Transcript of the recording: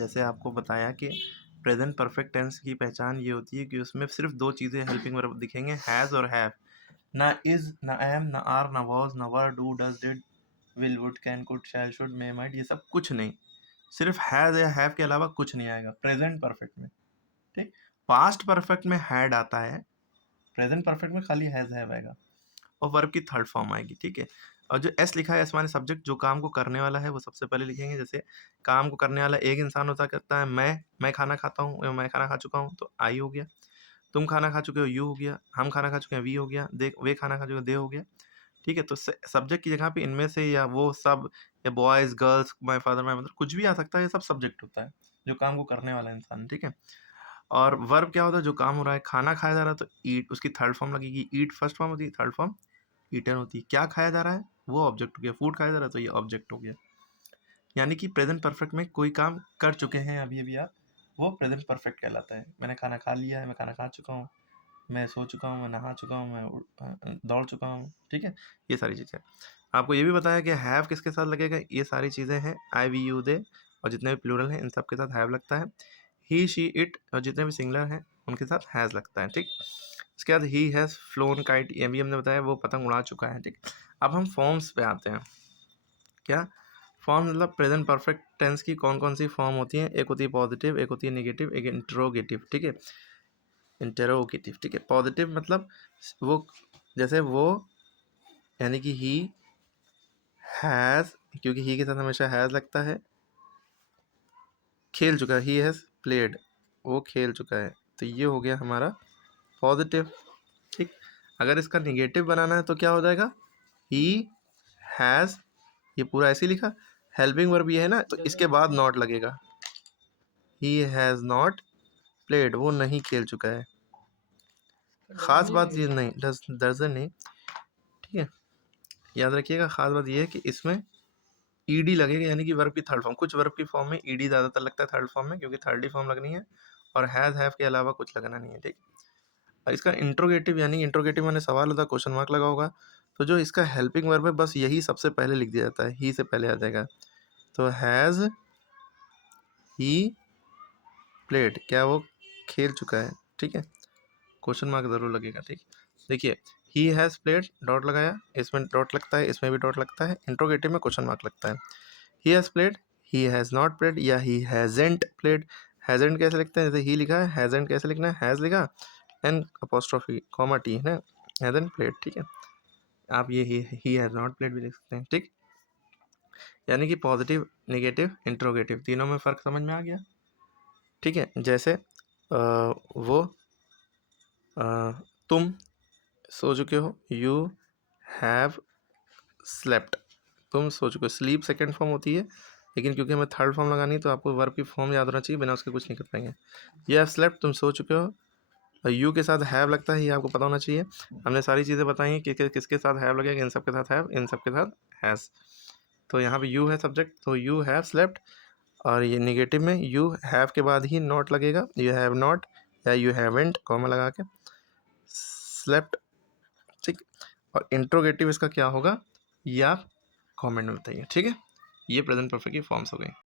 जैसे आपको बताया कि प्रेजेंट परफेक्ट टेंस की पहचान ये होती है कि उसमें सिर्फ दो चीज़ें हेल्पिंग वर्ब दिखेंगे, हैज़ और हैव। ना इज़, ना एम, ना आर, ना वॉज, ना were, do, does, did, will, would, can, could, shall, should, may, might, ये सब कुछ नहीं। सिर्फ हैज़ या हैव के अलावा कुछ नहीं आएगा प्रेजेंट परफेक्ट में। ठीक। पास्ट परफेक्ट में हैड आता है, प्रेजेंट परफेक्ट में खाली हैज़ हैव आएगा और वर्ब की थर्ड फॉर्म आएगी। ठीक है। और जो एस लिखा है, एस माने सब्जेक्ट, जो काम को करने वाला है वो सबसे पहले लिखेंगे। जैसे काम को करने वाला एक इंसान होता करता है, मैं खाना खाता हूँ या मैं खाना खा चुका हूँ, तो आई हो गया। तुम खाना खा चुके हो, यू हो गया। हम खाना खा चुके हैं, वी हो गया। वे खाना खा चुके हैं, दे हो गया। ठीक है। तो सब्जेक्ट की जगह पे इनमें से या वो सब या boys, girls, my father, my mother, कुछ भी आ सकता है। ये सब सब्जेक्ट होता है जो काम को करने वाला इंसान। ठीक है। और वर्ब क्या होता है, जो काम हो रहा है, खाना खाया जा रहा है तो ईट, उसकी थर्ड फॉर्म लगेगी। ईट फर्स्ट फॉर्म होती है, थर्ड फॉर्म ईटन होती है। क्या खाया जा रहा है, वो ऑब्जेक्ट हो गया। फूड खाया जा रहा है तो ये ऑब्जेक्ट हो गया। यानी कि प्रेजेंट परफेक्ट में कोई काम कर चुके हैं अभी अभी आप, वो प्रेजेंट परफेक्ट कहलाता है। मैंने खाना खा लिया है, मैं खाना खा चुका हूँ, मैं सो चुका हूँ, मैं नहा चुका हूँ, मैं दौड़ चुका हूँ। ठीक है। ये सारी चीज़ें आपको ये भी बताया कि हैव किसके साथ लगेगा। ये सारी चीज़ें हैं आई, वी, यू, दे, और जितने भी प्लूरल हैं इन सब के साथ हैव लगता है। ही, शी, इट, और जितने भी सिंगुलर हैं उनके साथ हैज़ लगता है। ठीक। इसके बाद ही हैज़ फ्लोन काइट, ये भी हमने बताया, वो पतंग उड़ा चुका है। ठीक। अब हम फॉर्म्स पे आते हैं। क्या फॉर्म, मतलब प्रेजेंट परफेक्ट टेंस की कौन कौन सी फॉर्म होती हैं। एक होती है पॉजिटिव, एक होती है नेगेटिव, एक इंट्रोगेटिव। ठीक है। इंटेरोगेटिव। ठीक है। पॉजिटिव मतलब वो, जैसे वो, यानी कि ही हैज़, क्योंकि ही के साथ हमेशा हैज़ लगता है। खेल चुका है, ही हैज़ प्लेड, वो खेल चुका है, तो ये हो गया हमारा पॉजिटिव। ठीक। अगर इसका निगेटिव बनाना है तो क्या हो जाएगा, ही हैज़, ये पूरा ऐसे ही लिखा, हेल्पिंग वर्ब ये है ना, तो इसके बाद नॉट लगेगा। ही हैज़ नॉट प्लेड, वो नहीं खेल चुका है। खास बात ये नहीं, डजन नहीं। ठीक है। याद रखिएगा, खास बात ये है कि इसमें ईडी लगेगा, यानी कि वर्ब की थर्ड फॉर्म। कुछ वर्ब की फॉर्म में ईडी ज़्यादातर लगता है थर्ड फॉर्म में, क्योंकि थर्ड ही फॉर्म लगनी है, और हैज़ हैव के अलावा कुछ लगना नहीं है। ठीक। और इसका इंट्रोगेटिव, यानी इंट्रोगेटिव मैंने सवाल होता है, क्वेश्चन मार्क लगा होगा, तो जो इसका हेल्पिंग वर्ब है बस यही सबसे पहले लिख दिया जाता है, ही से पहले आ जाएगा। तो हैज़ ही प्लेड, क्या वो खेल चुका है। ठीक है। क्वेश्चन मार्क ज़रूर लगेगा। ठीक। देखिए, ही हैज़ प्लेड, डॉट लगाया, इसमें डॉट लगता है, इसमें भी डॉट लगता है, इंट्रोगेटिव में क्वेश्चन मार्क लगता है। He has played, he has not played, या ही हैज़ेंट प्लेड। हैज़ेंट कैसे लिखते हैं, जैसे ही लिखा है, हैज़ेंट कैसे लिखना है, हैज़ लिखा, एन अपोस्ट्रोफी कॉमा टी है ना, हैज़ेंट प्लेड। ठीक है। आप ये ही हैज़ नॉट प्लेड भी लिख सकते हैं। ठीक। यानी कि पॉजिटिव, नेगेटिव, इंट्रोगेटिव, तीनों में फ़र्क समझ में आ गया। ठीक है। जैसे वो, तुम सो चुके हो, यू हैव स्लेप्ट, तुम सो चुके हो। स्लीप सेकेंड फॉर्म होती है, लेकिन क्योंकि हमें थर्ड फॉर्म लगानी है तो आपको वर्ब की फॉर्म याद होना चाहिए, बिना उसके कुछ नहीं कर पाएंगे। यू हैव स्लेप्ट, तुम सो चुके हो, और यू के साथ हैव लगता है, ये आपको पता होना चाहिए। हमने सारी चीज़ें बताई हैं कि किसके साथ हैव लगेगा, इन सब के साथ हैव, इन सब के साथ हैज़। तो यहाँ पे यू है सब्जेक्ट, तो यू हैव स्लेप्ट, और ये निगेटिव में यू हैव के बाद ही नॉट लगेगा, यू हैव नॉट या यू हैवेंट कॉमा लगा के स्लेप्ट। ठीक। और इंट्रोगेटिव इसका क्या होगा, ये आप कमेंट में बताइए। ठीक है। ये प्रेजेंट परफेक्ट की फॉर्म्स हो गई।